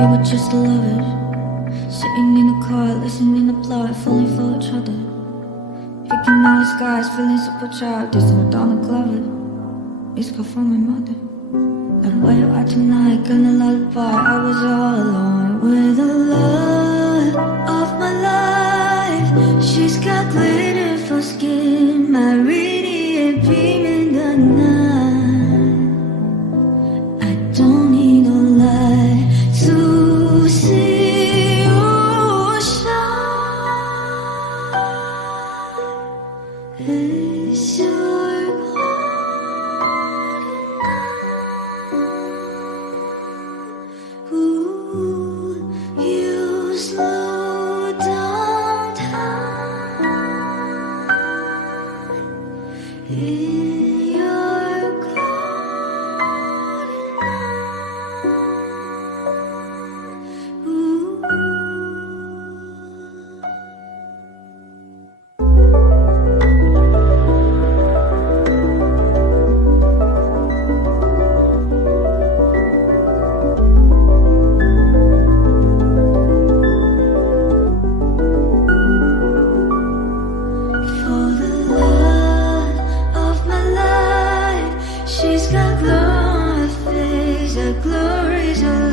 We were just lovers, sitting in the car, listening to plot, falling for each other. Picking out skies, feeling super childish, and Donna Glover. It's called from my mother. Like, where you at tonight? Gonna lullaby. I was all alone with the love of my life. She's got glitter for skin, my radiant beam in the night. I don't need a light to see you shine. It's your golden night. Ooh, you slow down time in your golden night. Ooh. For the love of my life, she's got glow on her face, a glory's a